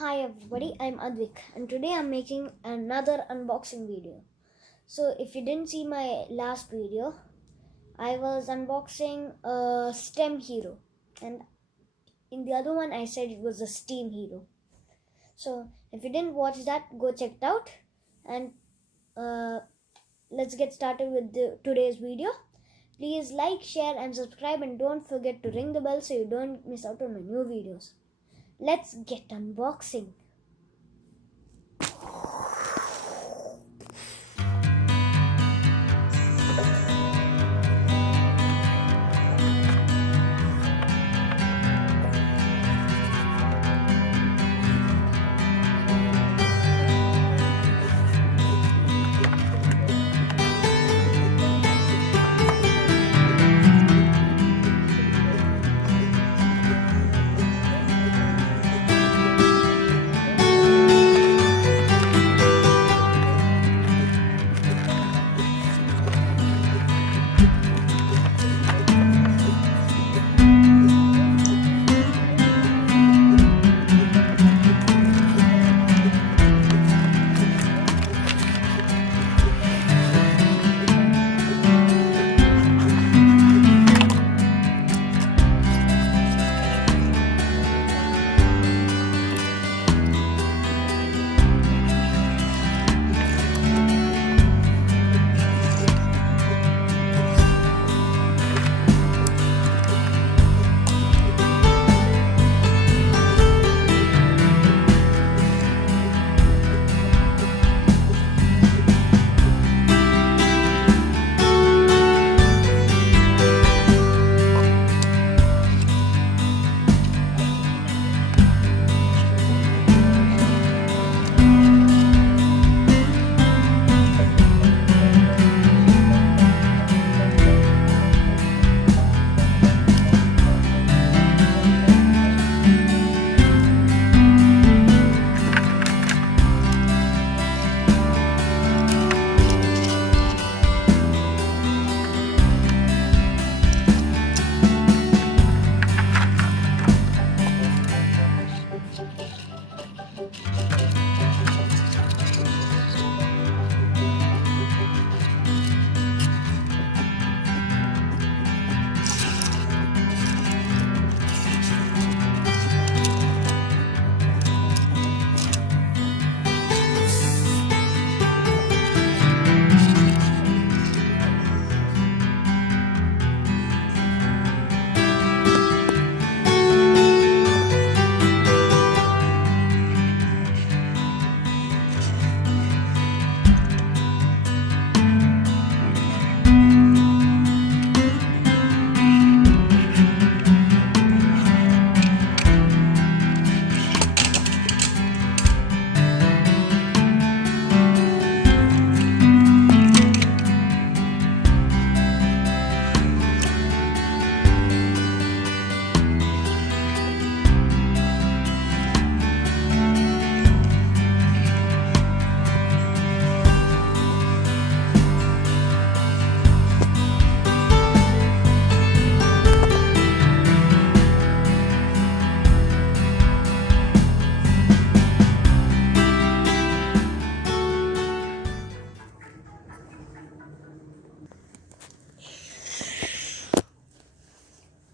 Hi everybody, I'm Advik and today I'm making another unboxing video. So if you didn't see my last video, I was unboxing a STEM hero and in the other one I said it was a STEAM hero. So if you didn't watch that, go check it out and let's get started with today's video. Please like, share and subscribe and don't forget to ring the bell so you don't miss out on my new videos. Let's get unboxing.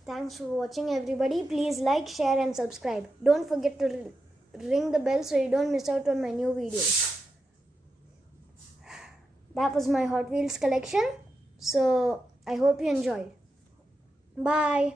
Thanks for watching everybody. Please like, share and subscribe. Don't forget to ring the bell so you don't miss out on my new videos. That was my Hot Wheels collection. So I hope you enjoyed. Bye.